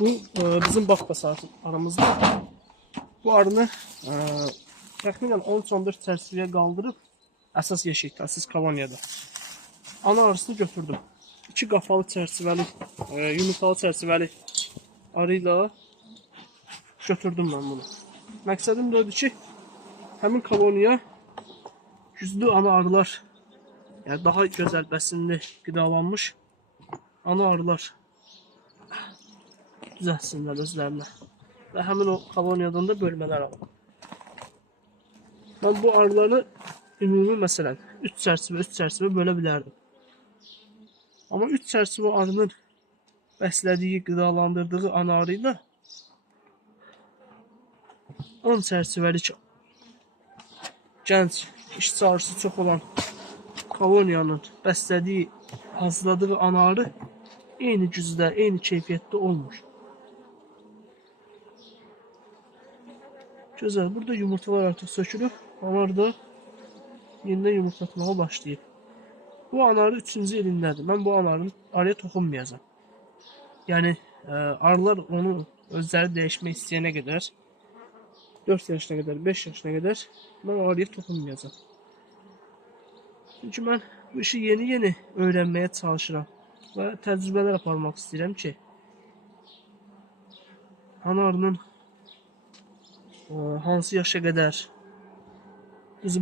Bu bizim bax basarı aramızda. Bu arını təxminən 13-14 çərçivəyə qaldırıb əsas yeşikdə, əsas koloniyada. Ana arısını götürdüm. 2 qafalı çərçivəli, yumurtalı çərçivəli arıyla götürdüm mən bunu. Məqsədim də odur ki, həmin koloniya güclü ana arılar, yəni daha gözəl bəsinli qidalanmış ana arılar düzəltsinlər özlərinə. Və həmin o koloniyadan da bölmələr alın. Mən bu arıları ümumi məsələn 3 çərçivə bölə bilərdim. Amma 3 çərçivə arının bəslədiyi, qidalandırdığı ana arı ilə 10 çərçivəlik gənc işçi arısı çox olan koloniyanın bəslədiyi, hazırladığı ana arı eyni gücdə, eyni keyfiyyətdə olmur. Gözəl, burada yumurtalar artıq sökülüb, anar da yenidən yumurtlatmağa başlayıb. Bu anarı 3-cü ilindədir. Mən bu anarın arıya toxunmayacağım. Yəni, arılar onu özləri dəyişmək istəyənə qədər, 4 yaşına qədər, 5 yaşına qədər mən arıya toxunmayacağım. Çünki mən bu işi yeni öyrənməyə çalışıram və təcrübələr aparmaq istəyirəm ki, ana arının hansı yaşa qədər,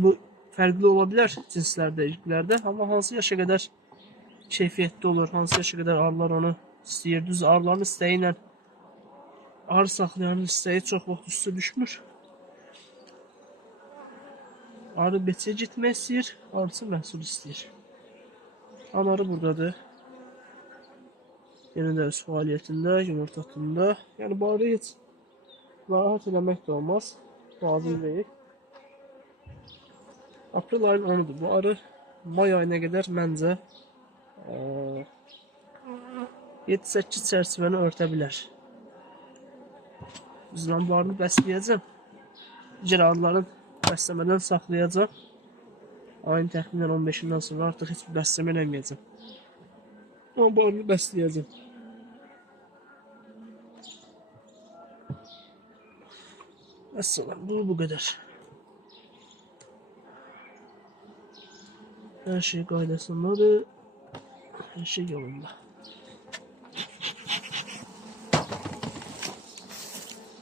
bu fərqli ola bilər cinslərdə, irqlərdə, amma hansı yaşa qədər keyfiyyətli olur, hansı yaşa qədər arılar onu istəyir. Düz arıların istəyi ilə arı saxlayanın istəyi çox vaxt üstə düşmür. Arı beçiyə getmək istəyir, arısı məhsul istəyir. Anarı buradadır. Yenə də öz fəaliyyətində, yumurtatında. Yəni bu arı heç narahat eləmək də olmaz. Lazım deyil. Aprel ayın 10'udur. Bu arı may ayına qədər məncə 7-8 çərçivəni örtə bilər. Biz bu arını bəsləyəcəm. Digər arıların bəsləmədən saxlayacaq. Ayın təxminən 15-dən sonra artıq heç bir bəsləmə eləməyəcəm. Amma bu arını bəsləyəcəm. Vəssalam, bu qədər. Hər şey qaydasındadır. Hər şey yolunda.